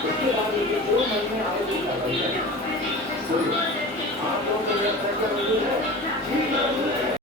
उसके बाद ये 2 महीने आपको कार्रवाई करनी है। आप लोगों को यह फैसला मंजूर है?